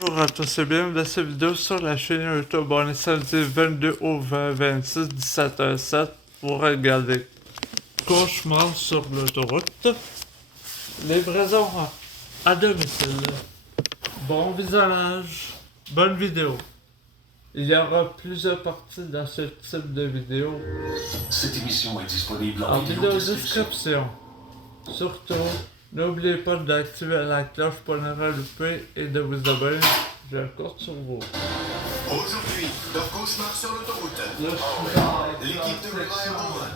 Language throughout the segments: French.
Bonjour à tous et bienvenue dans cette vidéo sur la chaîne YouTube. On est samedi 22 au 20-26, 17h07 pour regarder Cauchemar sur l'autoroute. Livraison à domicile. Bon visionnage, bonne vidéo. Il y aura plusieurs parties dans ce type de vidéo Cette émission est disponible en en vidéo vidéo description. Surtout, n'oubliez pas d'activer la cloche pour ne rien louper et de vous abonner. Je compte sur vous. Aujourd'hui, dans Cauchemar sur l'autoroute, l'équipe de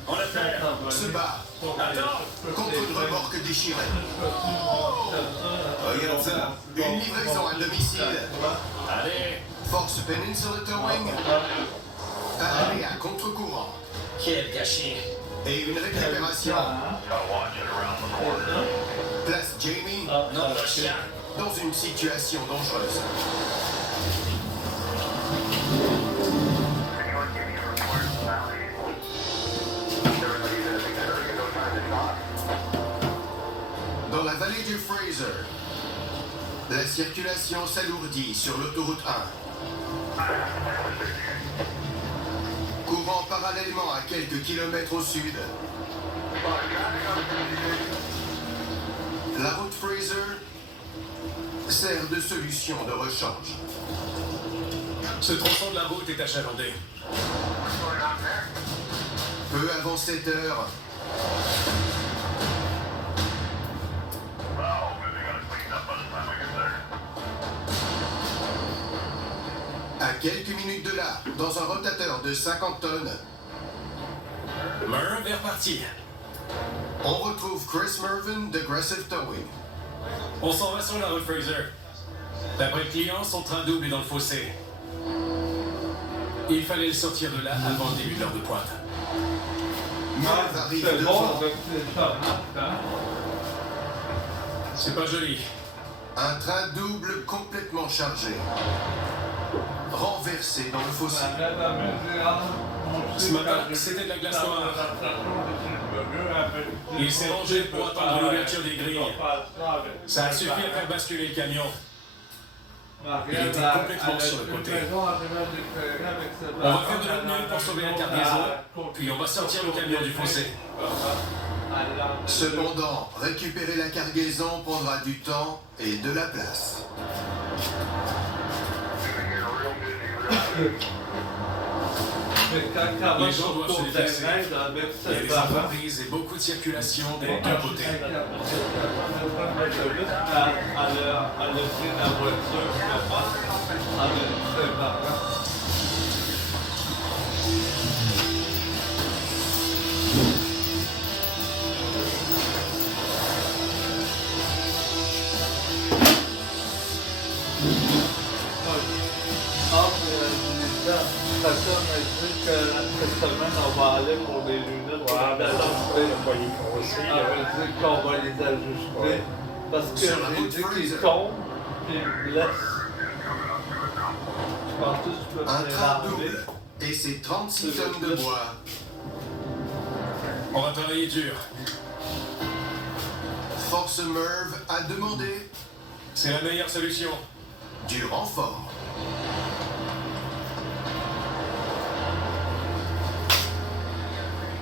Reliable se bat contre une remorque déchirée. Regarde ça, une livraison à domicile. Allez, Force Peninsula Towing, parallèle à contre-courant. quel gâchis. Et une récupération. Place Jamie Notre chien. dans une situation dangereuse. Dans la vallée du Fraser, la circulation s'alourdit sur l'autoroute 1. Courant parallèlement à quelques kilomètres au sud, la route Fraser sert de solution de rechange. Ce tronçon de la route est achalandé. Peu avant 7 heures, à quelques minutes de là, dans un rotateur de 50 tonnes, Merv est reparti. on retrouve Chris Mervyn d'Aggressive Towing. On s'en va sur la route Fraser. D'après le client, son train double est dans le fossé. Il fallait le sortir de là avant le début de l'heure de pointe. Merv arrive devant. C'est pas joli. Un train double complètement chargé, renversé dans le fossé. Ce matin, c'était de la glace noire. Il s'est rangé pour attendre l'ouverture des grilles. Ça a suffi à faire basculer le camion. Il était complètement sur le côté. On va faire de notre mieux pour sauver la cargaison, puis on va sortir le camion du fossé. Cependant, récupérer la cargaison prendra du temps et de la place. Les gens doivent se déplacer. Il y a des entreprises et beaucoup de circulation des deux côtés. Personne m'a dit que cette semaine on va aller pour des lunettes. Ouais, ben non, on va les aussi. Ça veut dire qu'on va les ajuster. Parce que Sur la j'ai route dit qu'ils Fraser. tombent puis ils me laissent. Je pense que tu peux Un me les train enlever. double et ses 36 tonnes de bois. On va travailler dur. Force Merv a demandé C'est la meilleure solution. du renfort.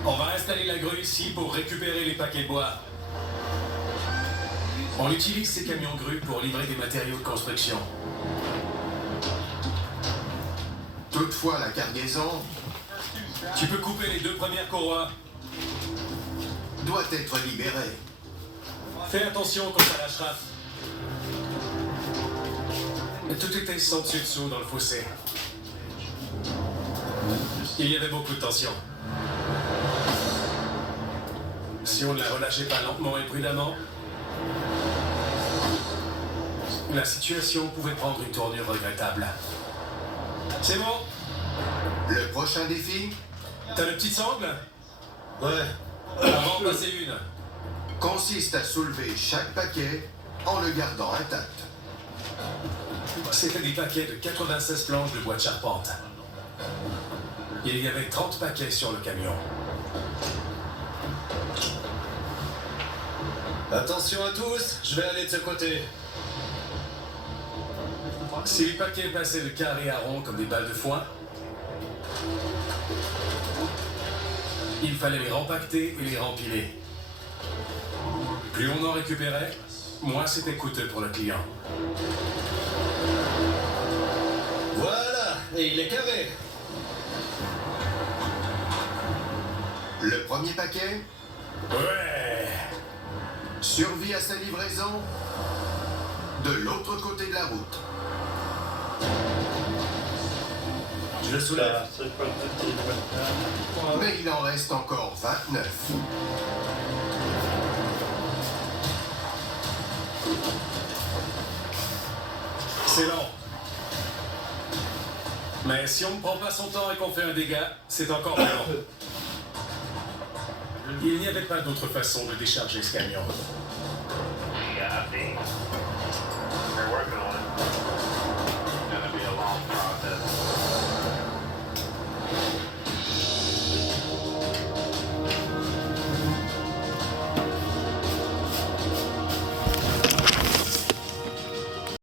On va installer la grue ici pour récupérer les paquets de bois. On utilise ces camions grues pour livrer des matériaux de construction. Toutefois, la cargaison Tu peux couper les deux premières courroies. doit être libérée. Fais attention quand ça lâchera. Tout était sans dessus-dessous dans le fossé. Il y avait beaucoup de tension. Si on ne la relâchait pas lentement et prudemment, la situation pouvait prendre une tournure regrettable. C'est bon? Le prochain défi T'as le petit sangle? Ouais. On va en passer une. Consiste à soulever chaque paquet en le gardant intact. C'était des paquets de 96 planches de bois de charpente. Il y avait 30 paquets sur le camion. Attention à tous, je vais aller de ce côté. Si les paquets passaient de carré à rond comme des balles de foin, il fallait les rempacter et les rempiler. Plus on en récupérait, moins c'était coûteux pour le client. Voilà, et il est carré. Le premier paquet, Ouais! survit à sa livraison de l'autre côté de la route. Je le soulève. Ah, c'est pas tout qui est maintenant. Mais il en reste encore 29. C'est long. Mais si on ne prend pas son temps et qu'on fait un dégât, c'est encore plus long. Il n'y avait pas d'autre façon de décharger ce camion.